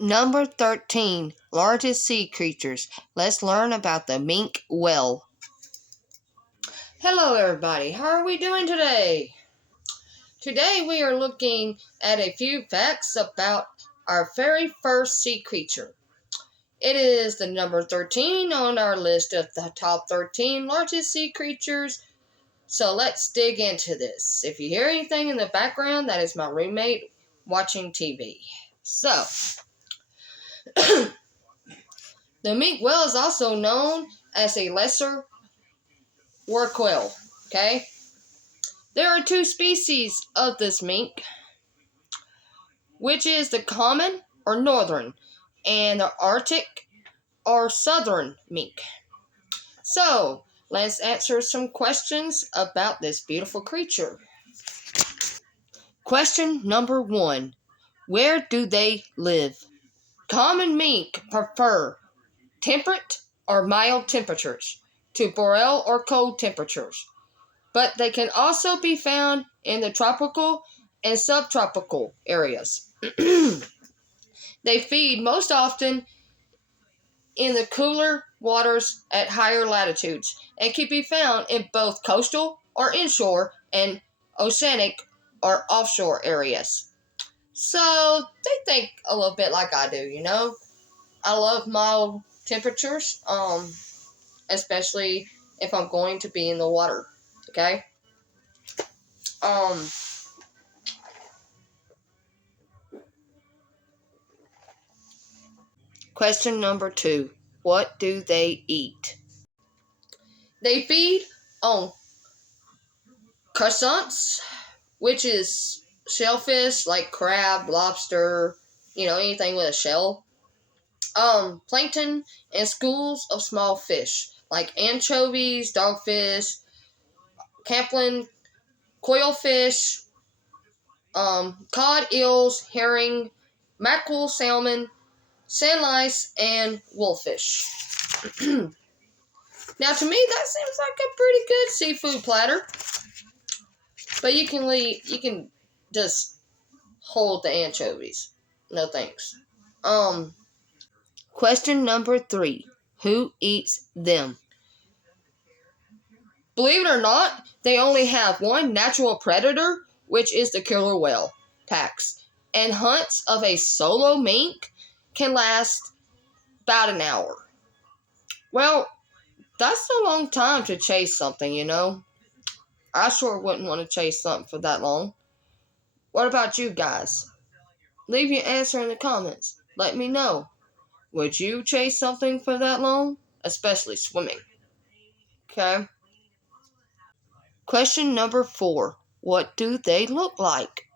Number 13, largest sea creatures. Let's learn about the Minke Whale. Hello everybody, how are we doing today? Today we are looking at a few facts about our very first sea creature. It is the number 13 on our list of the top 13 largest sea creatures. So let's dig into this. If you hear anything in the background, that is my roommate watching TV. So, the Minke whale is also known as a lesser work whale. Okay? There are two species of this mink, which is the common or northern, and the Arctic or southern mink. So, let's answer some questions about this beautiful creature. Question number 1. Where do they live? Common mink prefer temperate or mild temperatures to boreal or cold temperatures, but they can also be found in the tropical and subtropical areas. They feed most often in the cooler waters at higher latitudes and can be found in both coastal or inshore and oceanic or offshore areas. So they think a little bit like I do, you know. I love mild temperatures, especially if I'm going to be in the water. Okay. Question number 2. What do they eat? They feed on crustaceans, which is shellfish like crab, lobster, anything with a shell. Plankton and schools of small fish like anchovies, dogfish, camplin, quailfish, cod, eels, herring, mackerel, salmon, sand lice, and wolfish. Now, to me, that seems like a pretty good seafood platter. But you can just hold the anchovies. No thanks. Question number 3. Who eats them? Believe it or not, they only have one natural predator, which is the killer whale, Pax. And hunts of a solo mink can last about an hour. Well, that's a long time to chase something, you know. I sure wouldn't want to chase something for that long. What about you guys? Leave your answer in the comments. Let me know. Would you chase something for that long? Especially swimming. Okay. Question number 4. What do they look like?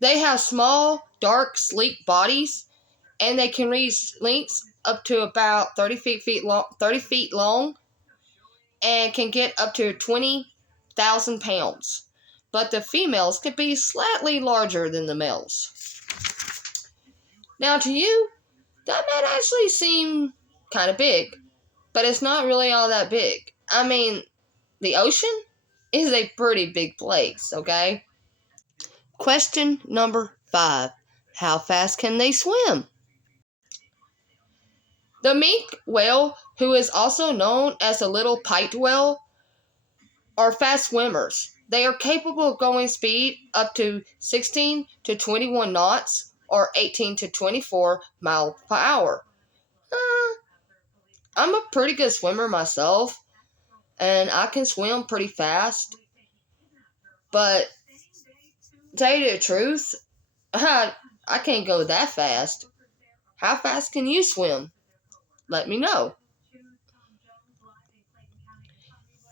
They have small, dark, sleek bodies, and they can reach lengths up to about 30 feet long, and can get up to 20,000 pounds. But the females can be slightly larger than the males. Now, to you, that might actually seem kind of big, but it's not really all that big. I mean, the ocean is a pretty big place, okay? Question number 5. How fast can they swim? The Minke whale, who is also known as a little piked whale, are fast swimmers. They are capable of going speed up to 16 to 21 knots or 18 to 24 miles per hour. I'm a pretty good swimmer myself, and I can swim pretty fast. But to tell you the truth, I can't go that fast. How fast can you swim? Let me know.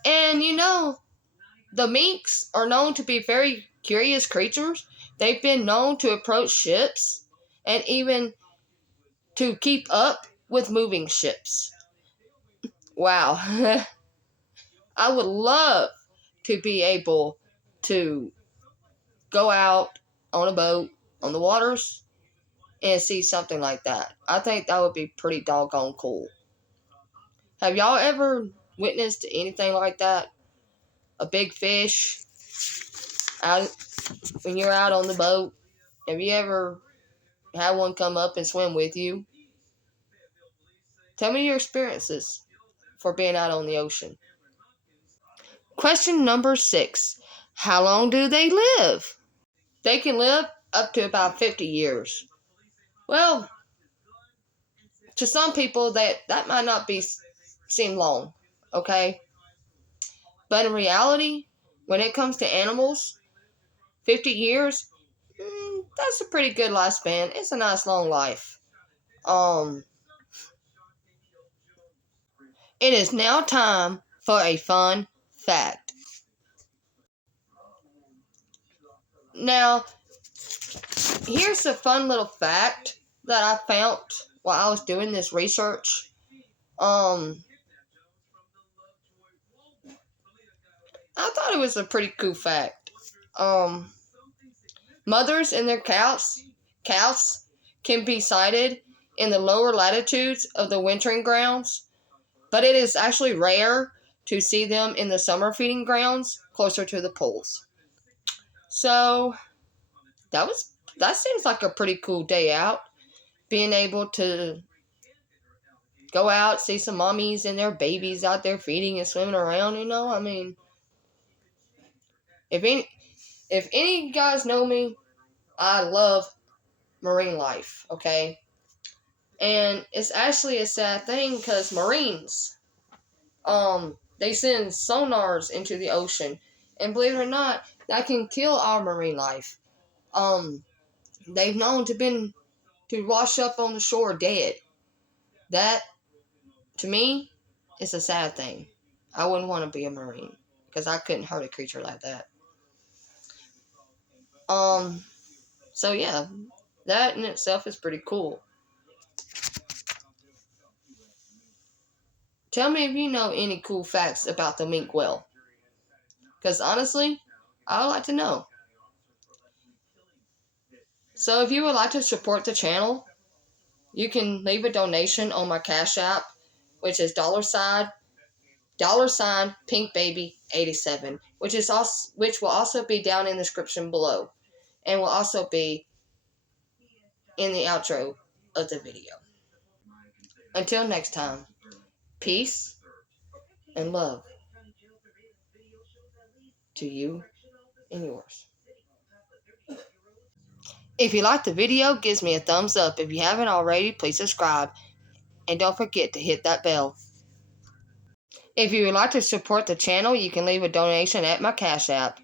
And the minks are known to be very curious creatures. They've been known to approach ships and even to keep up with moving ships. Wow. I would love to be able to go out on a boat on the waters and see something like that. I think that would be pretty doggone cool. Have y'all ever witnessed anything like that? A big fish out when you're out on the boat? Have you ever have one come up and swim with you? Tell me your experiences for being out on the ocean. Question number 6. How long do they live? They can live up to about 50 years. Well, to some people that might not seem long, okay? But in reality, when it comes to animals, 50 years, that's a pretty good lifespan. It's a nice long life. It is now time for a fun fact. Now, here's a fun little fact that I found while I was doing this research. I thought it was a pretty cool fact. Mothers and their calves can be sighted in the lower latitudes of the wintering grounds, but it is actually rare to see them in the summer feeding grounds closer to the poles. So that seems like a pretty cool day out, being able to go out, see some mommies and their babies out there feeding and swimming around. I mean, if any guys know me, I love marine life, okay? And it's actually a sad thing because Marines, they send sonars into the ocean, and believe it or not, that can kill our marine life. They've known to wash up on the shore dead. That, to me, is a sad thing. I wouldn't want to be a Marine because I couldn't hurt a creature like that. So yeah, that in itself is pretty cool. Tell me if you know any cool facts about the minke whale. Because honestly, I would like to know. So if you would like to support the channel, you can leave a donation on my Cash App, which is $sign pinkbaby87, which will also be down in the description below, and will also be in the outro of the video. Until next time, peace and love to you and yours. If you liked the video, give me a thumbs up. If you haven't already, please subscribe. And don't forget to hit that bell. If you would like to support the channel, you can leave a donation at my Cash App.